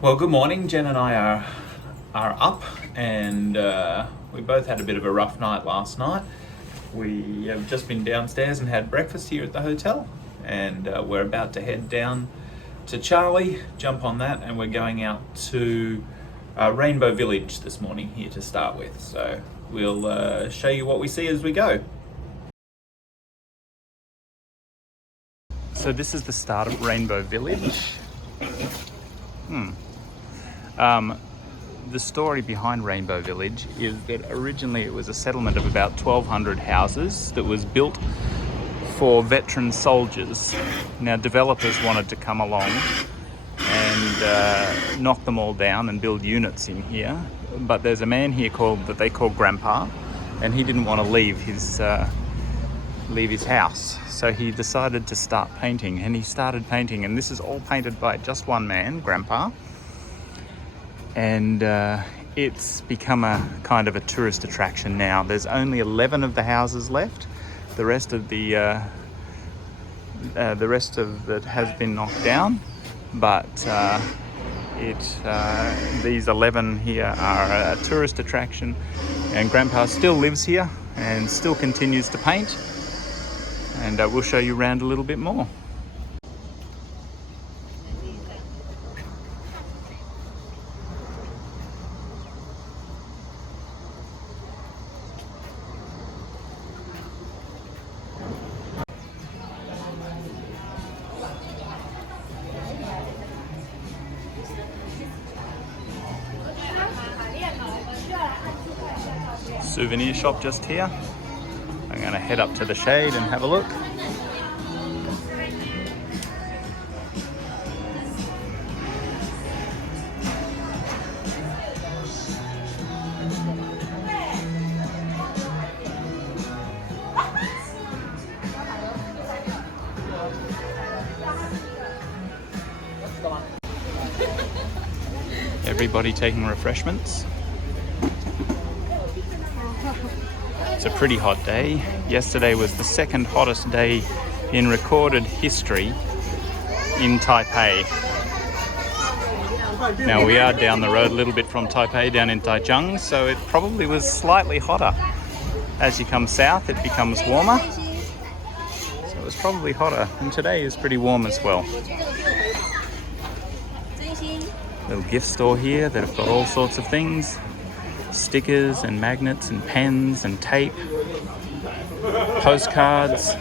Well, good morning. Jen and I are up, and we both had a bit of a rough night last night. We have just been downstairs and had breakfast here at the hotel, and we're about to head down to Charlie, jump on that, and we're going out to Rainbow Village this morning here to start with. So we'll show you what we see as we go. So this is the start of Rainbow Village. The story behind Rainbow Village is that originally it was a settlement of about 1,200 houses that was built for veteran soldiers. Now developers wanted to come along and knock them all down and build units in here, but there's a man here that they call Grandpa, and he didn't want to leave his house, so he decided to start painting, and he started painting, and this is all painted by just one man, Grandpa. And it's become a kind of a tourist attraction now. There's only 11 of the houses left. The rest of it has been knocked down, but these 11 here are a tourist attraction, and Grandpa still lives here and still continues to paint, and we'll show you around a little bit more. Souvenir shop just here. I'm going to head up to the shade and have a look. Everybody taking refreshments. It's a pretty hot day. Yesterday was the second hottest day in recorded history in Taipei. Now we are down the road a little bit from Taipei, down in Taichung, so it probably was slightly hotter. As you come south, it becomes warmer. So it was probably hotter, and today is pretty warm as well. Little gift store here that have got all sorts of things. Stickers and magnets and pens and tape, postcards,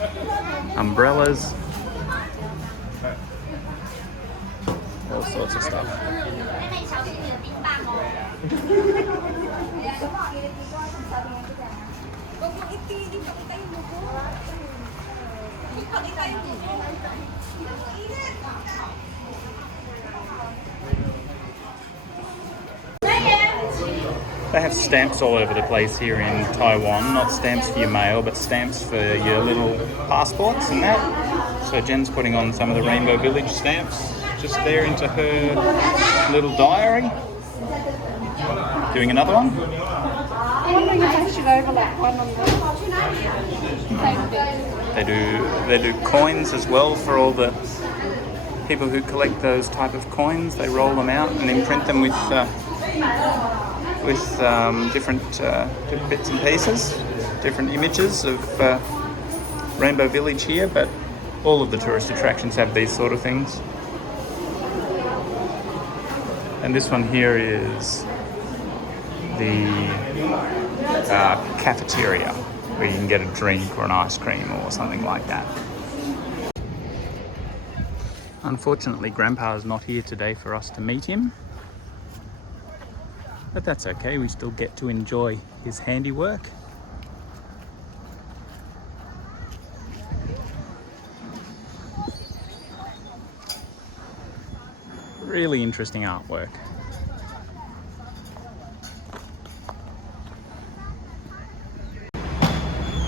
umbrellas, all sorts of stuff. They have stamps all over the place here in Taiwan, not stamps for your mail, but stamps for your little passports and that. So Jen's putting on some of the Rainbow Village stamps just there into her little diary. Doing another one. I'm wondering if I should overlap one on the... They do coins as well for all the people who collect those type of coins. They roll them out and imprint them with different bits and pieces, different images of Rainbow Village here, but all of the tourist attractions have these sort of things. And this one here is the cafeteria, where you can get a drink or an ice cream or something like that. Unfortunately, Grandpa is not here today for us to meet him. But that's okay, we still get to enjoy his handiwork. Really interesting artwork.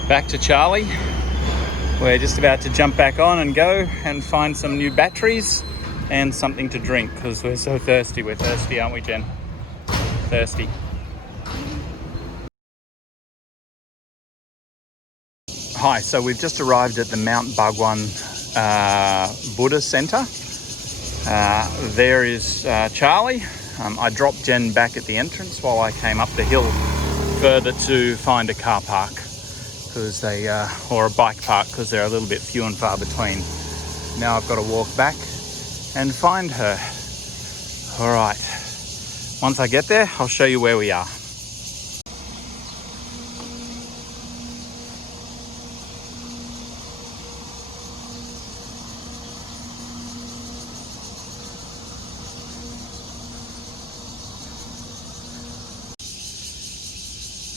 Back to Charlie. We're just about to jump back on and go and find some new batteries and something to drink because we're so thirsty. We're thirsty, aren't we, Jen? Thirsty. Hi, so we've just arrived at the Mount Baguashan Buddhist Center, There is Charlie. I dropped Jen back at the entrance while I came up the hill further to find a car park because or a bike park because they're a little bit few and far between. Now I've got to walk back and find her. All right, once I get there, I'll show you where we are.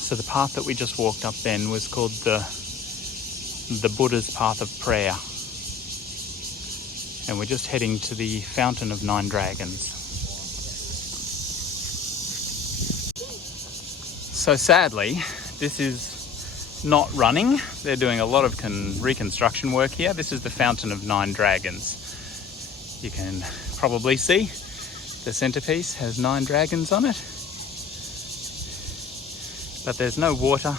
So the path that we just walked up then was called the Buddha's Path of Prayer. And we're just heading to the Fountain of Nine Dragons. So sadly, this is not running. They're doing a lot of reconstruction work here. This is the Fountain of Nine Dragons. You can probably see the centerpiece has 9 dragons on it. But there's no water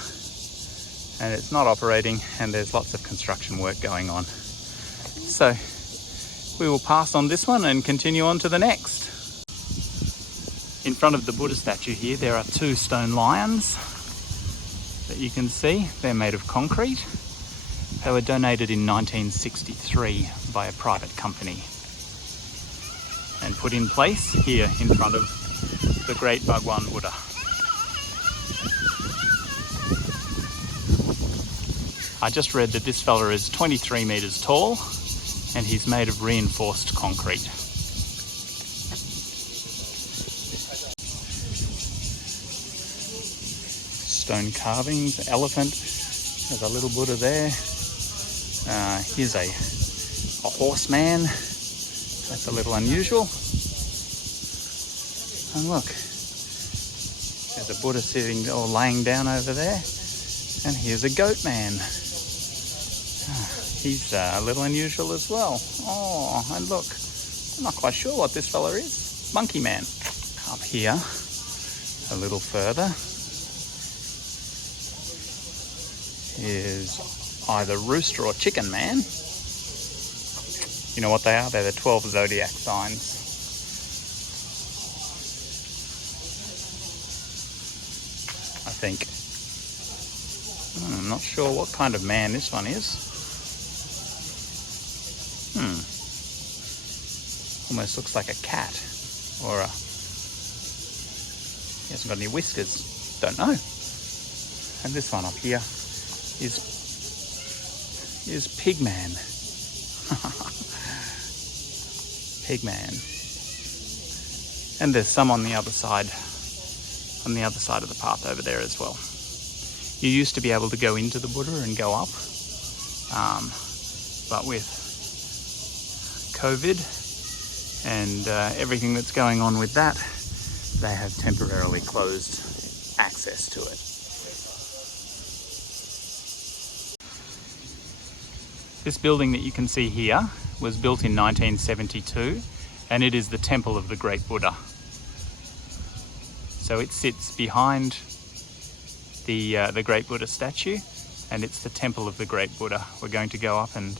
and it's not operating and there's lots of construction work going on. So we will pass on this one and continue on to the next. In front of the Buddha statue here, there are 2 stone lions that you can see. They're made of concrete. They were donated in 1963 by a private company and put in place here in front of the great Bhagwan Buddha. I just read that this fella is 23 meters tall and he's made of reinforced concrete. Stone carvings, elephant, there's a little Buddha there. Here's a horseman, that's a little unusual. And look, there's a Buddha sitting or laying down over there. And here's a goat man. He's a little unusual as well. Oh, and look, I'm not quite sure what this fella is. Monkey man. Up here, a little further, is either rooster or chicken man. You know what they are? They're the 12 zodiac signs. I think. I'm not sure what kind of man this one is. Almost looks like a cat or a... He hasn't got any whiskers. Don't know. And this one up here is Pigman. Pigman. And there's some on the other side of the path over there as well. You used to be able to go into the Buddha and go up, but with COVID and everything that's going on with that, they have temporarily closed access to it. This building that you can see here was built in 1972 and it is the Temple of the Great Buddha. So it sits behind the Great Buddha statue and it's the Temple of the Great Buddha. We're going to go up and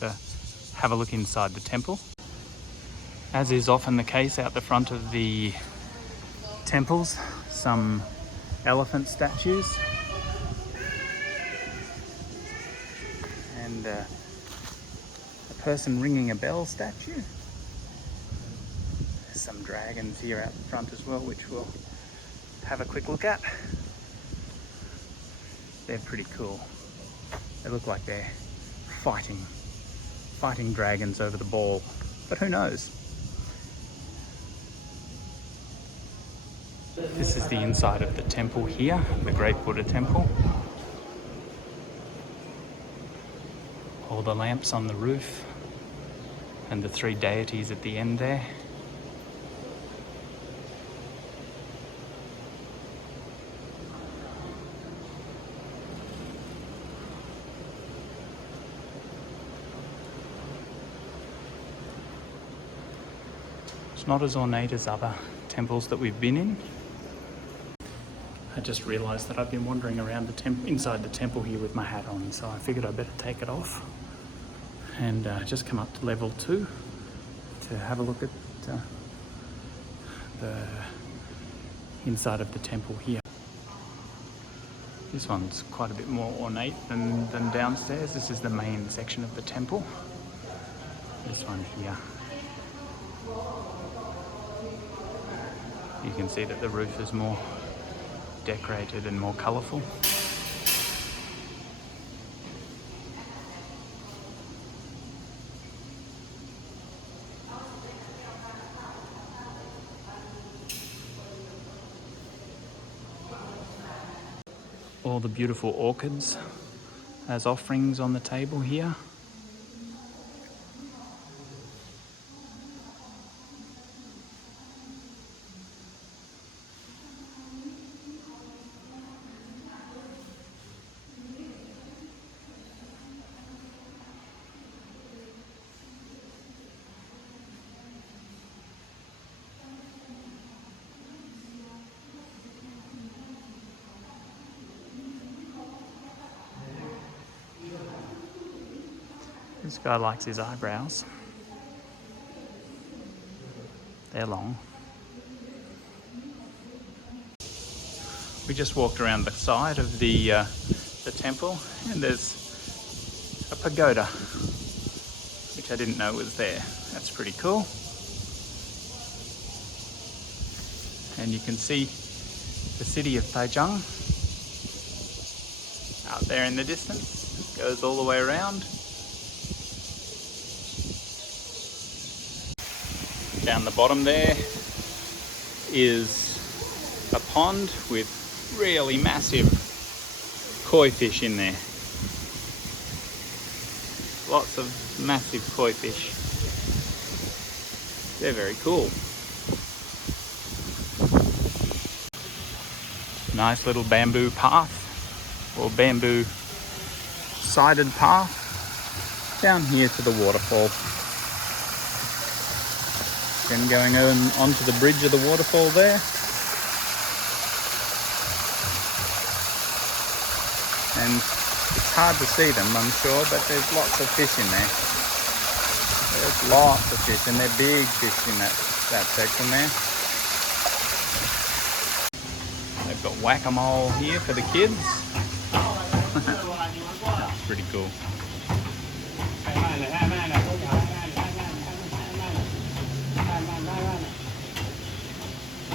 have a look inside the temple. As is often the case out the front of the temples, some elephant statues and a person ringing a bell statue. There's some dragons here out the front as well, which we'll have a quick look at. They're pretty cool. They look like they're fighting dragons over the ball, but who knows? This is the inside of the temple here, the Great Buddha Temple. All the lamps on the roof and the 3 deities at the end there. It's not as ornate as other temples that we've been in. I just realised that I've been wandering around inside the temple here with my hat on, so I figured I'd better take it off and just come up to level 2 to have a look at the inside of the temple here. This one's quite a bit more ornate than downstairs. This is the main section of the temple. This one here. You can see that the roof is more decorated and more colourful. All the beautiful orchids as offerings on the table here. This guy likes his eyebrows. They're long. We just walked around the side of the temple, and there's a pagoda, which I didn't know was there. That's pretty cool. And you can see the city of Taichung out there in the distance. It goes all the way around. Down the bottom there is a pond with really massive koi fish in there. Lots of massive koi fish. They're very cool. Nice little bamboo path, or bamboo sided path down here to the waterfall. Then going onto the bridge of the waterfall there. And it's hard to see them, I'm sure, but there's lots of fish in there. There's lots of fish, and they're big fish in that section there. They've got whack-a-mole here for the kids. That's pretty cool.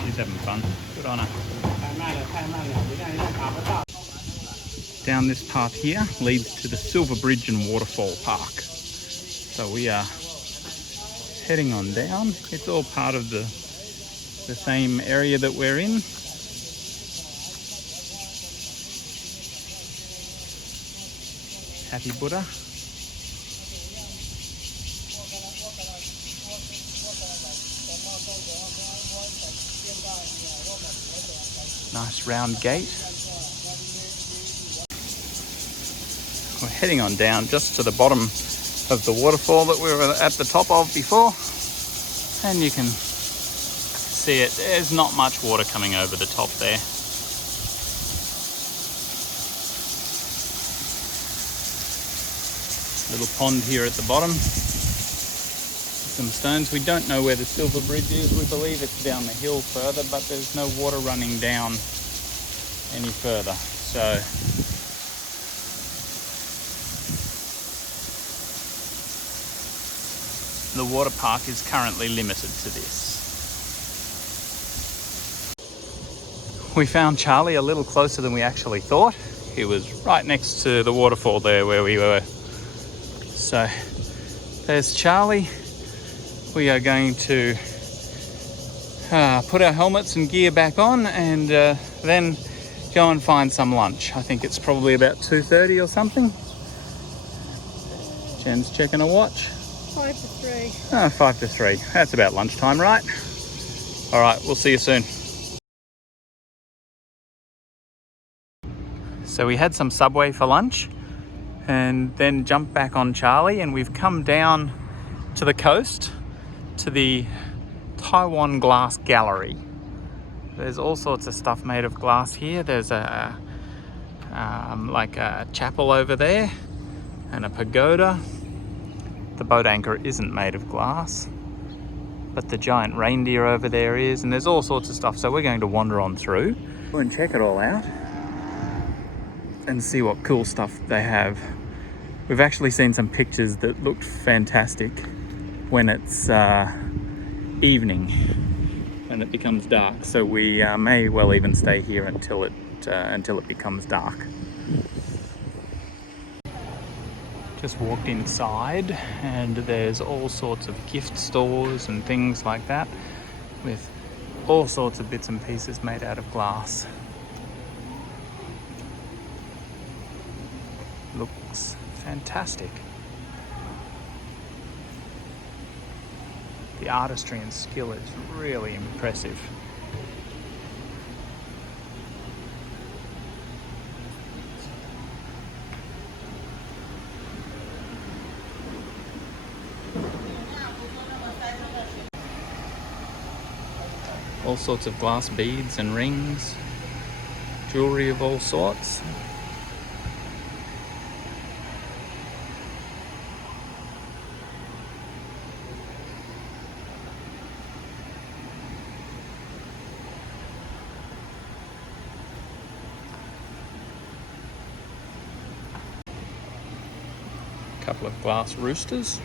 She's having fun. Good on her. Down this path here leads to the Silver Bridge and Waterfall Park. So we are heading on down. It's all part of the same area that we're in. Happy Buddha. Nice round gate. We're heading on down just to the bottom of the waterfall that we were at the top of before. And you can see it. There's not much water coming over the top there. Little pond here at the bottom. Some stones. We don't know where the Silver Bridge is. We believe it's down the hill further, but there's no water running down any further. So the water park is currently limited to this. We found Charlie a little closer than we actually thought. He was right next to the waterfall there where we were. So there's Charlie. We are going to put our helmets and gear back on, and then go and find some lunch. I think it's probably about 2:30 or something. Jen's checking a watch. 5 to 3. 5 to 3. That's about lunchtime, right? All right, we'll see you soon. So we had some Subway for lunch and then jumped back on Charlie, and we've come down to the coast to the Taiwan Glass Gallery. There's all sorts of stuff made of glass here. There's like a chapel over there and a pagoda. The boat anchor isn't made of glass, but the giant reindeer over there is, and there's all sorts of stuff. So we're going to wander on through and check it all out and see what cool stuff they have. We've actually seen some pictures that looked fantastic when it's evening and it becomes dark. So we may well even stay here until it becomes dark. Just walked inside and there's all sorts of gift stores and things like that with all sorts of bits and pieces made out of glass. Looks fantastic. The artistry and skill is really impressive. All sorts of glass beads and rings, jewellery of all sorts. A couple of glass roosters.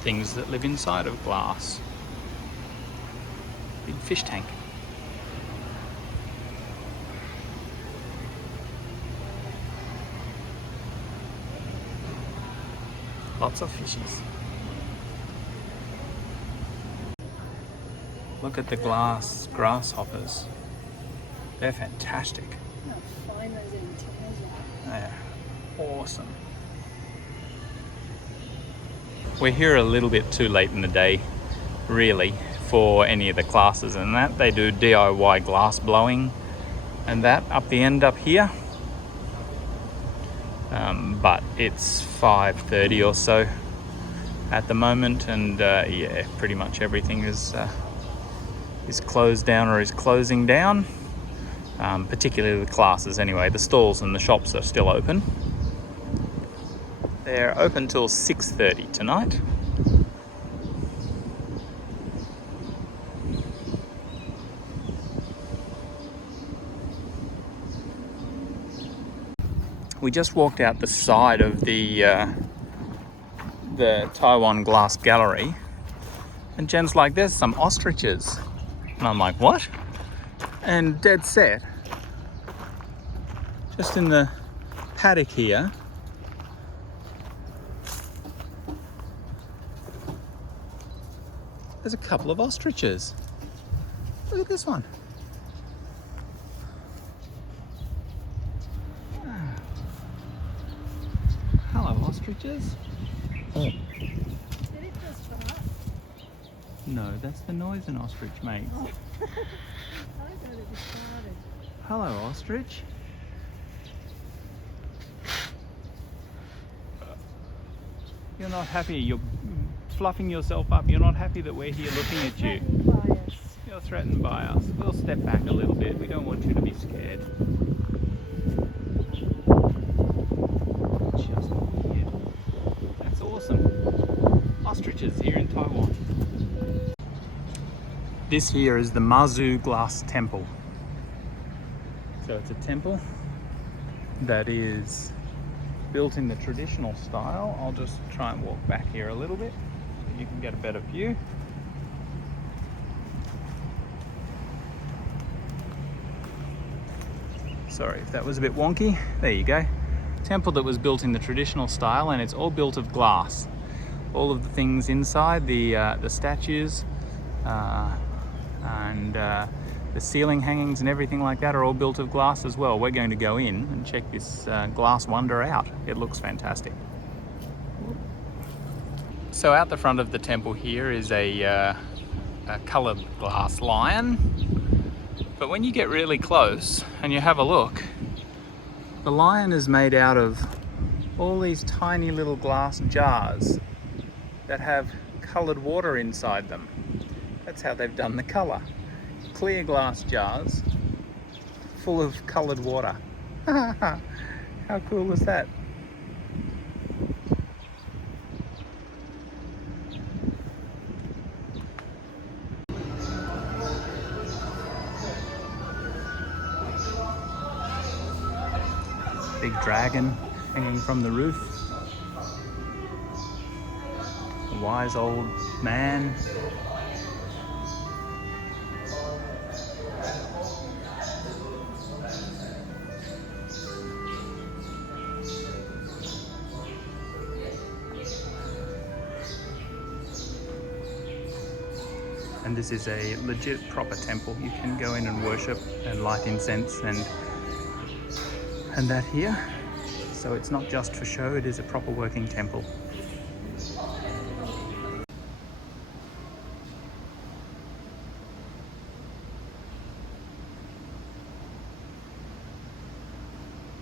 Things that live inside of glass. Big fish tank. Lots of fishes. Look at the glass grasshoppers. They're fantastic. How fine those antennas They're awesome. We're here a little bit too late in the day, really, for any of the classes and that. They do DIY glass blowing and that up the end up here. But it's 5:30 or so at the moment, and yeah, pretty much everything is closed down or is closing down. Particularly the classes anyway. The stalls and the shops are still open. They're open till 6:30 tonight. We just walked out the side of the Taiwan Glass Gallery, and Jen's like, "There's some ostriches," and I'm like, "What?" And dead set, just in the paddock here. There's a couple of ostriches. Look at this one. Hello, ostriches. Did it just fart? No, that's the noise an ostrich makes. Oh. I thought it just farted. Hello, ostrich. You're not happy. You're fluffing yourself up. You're not happy that we're here looking at you. Threatened by us. You're threatened by us. We'll step back a little bit. We don't want you to be scared. Just weird. That's awesome. Ostriches here in Taiwan. This here is the Baguashan Glass Temple. So it's a temple that is built in the traditional style. I'll just try and walk back here a little bit so you can get a better view. Sorry if that was a bit wonky. There you go. Temple that was built in the traditional style, and it's all built of glass. All of the things inside, the statues and the ceiling hangings and everything like that are all built of glass as well. We're going to go in and check this glass wonder out. It looks fantastic. So out the front of the temple here is a coloured glass lion. But when you get really close and you have a look, the lion is made out of all these tiny little glass jars that have coloured water inside them. That's how they've done the colour. Clear glass jars full of coloured water. How cool is that? dragon hanging from the roof. A wise old man. And this is a legit proper temple. You can go in and worship and light incense and that here. So it's not just for show, it is a proper working temple.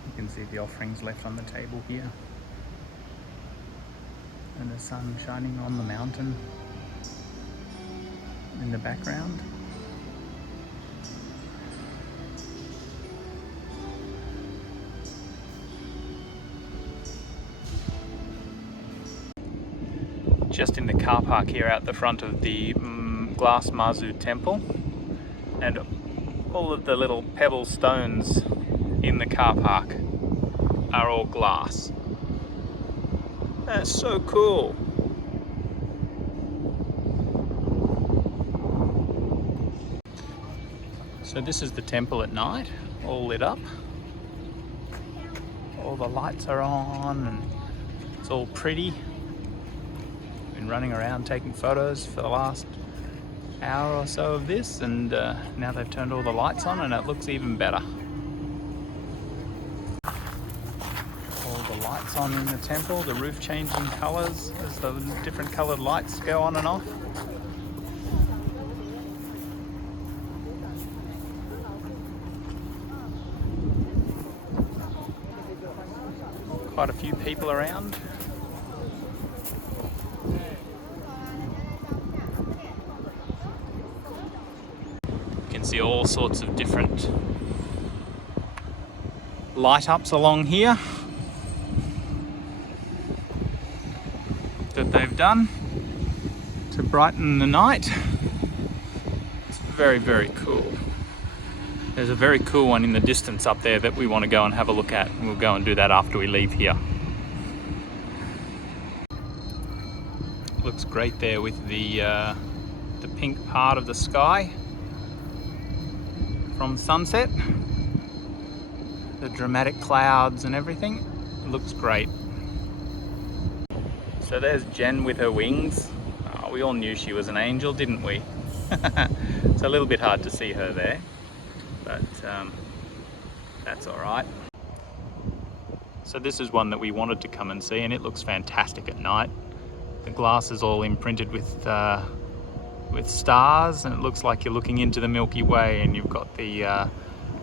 You can see the offerings left on the table here. And the sun shining on the mountain in the background. Just in the car park here out the front of the Glass Temple, and all of the little pebble stones in the car park are all glass. That's so cool. So this is the temple at night, all lit up. All the lights are on and it's all pretty. Been running around taking photos for the last hour or so of this, and now they've turned all the lights on and it looks even better. All the lights on in the temple, the roof changing colours as the different coloured lights go on and off. Quite a few people around. You can see all sorts of different light ups along here that they've done to brighten the night. It's very, very cool. There's a very cool one in the distance up there that we want to go and have a look at, and we'll go and do that after we leave here. Looks great there with the pink part of the sky from sunset. The dramatic clouds and everything. It looks great. So there's Jen with her wings. Oh, we all knew she was an angel, didn't we? It's a little bit hard to see her there, but that's all right. So this is one that we wanted to come and see, and it looks fantastic at night. The glass is all imprinted with stars, and it looks like you're looking into the Milky Way, and you've got the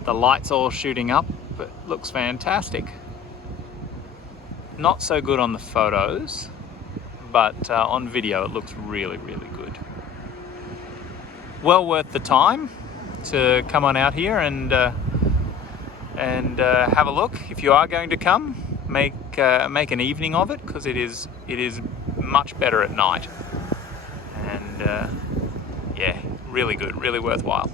lights all shooting up. But it looks fantastic. Not so good on the photos, but on video it looks really, really good. Well worth the time to come on out here and have a look. If you are going to come, make an evening of it, because it is much better at night. And yeah, really good, really worthwhile.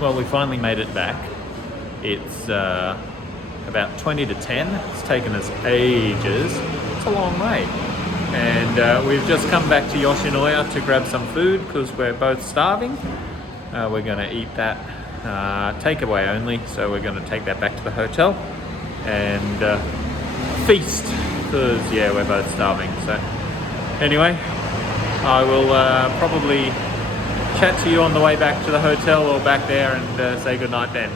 Well, we finally made it back. It's about 20 to 10. It's taken us ages. It's a long way. And we've just come back to Yoshinoya to grab some food because we're both starving. We're going to eat that takeaway only, so we're going to take that back to the hotel and feast, because yeah, we're both starving. So anyway, I will probably chat to you on the way back to the hotel or back there and say goodnight then.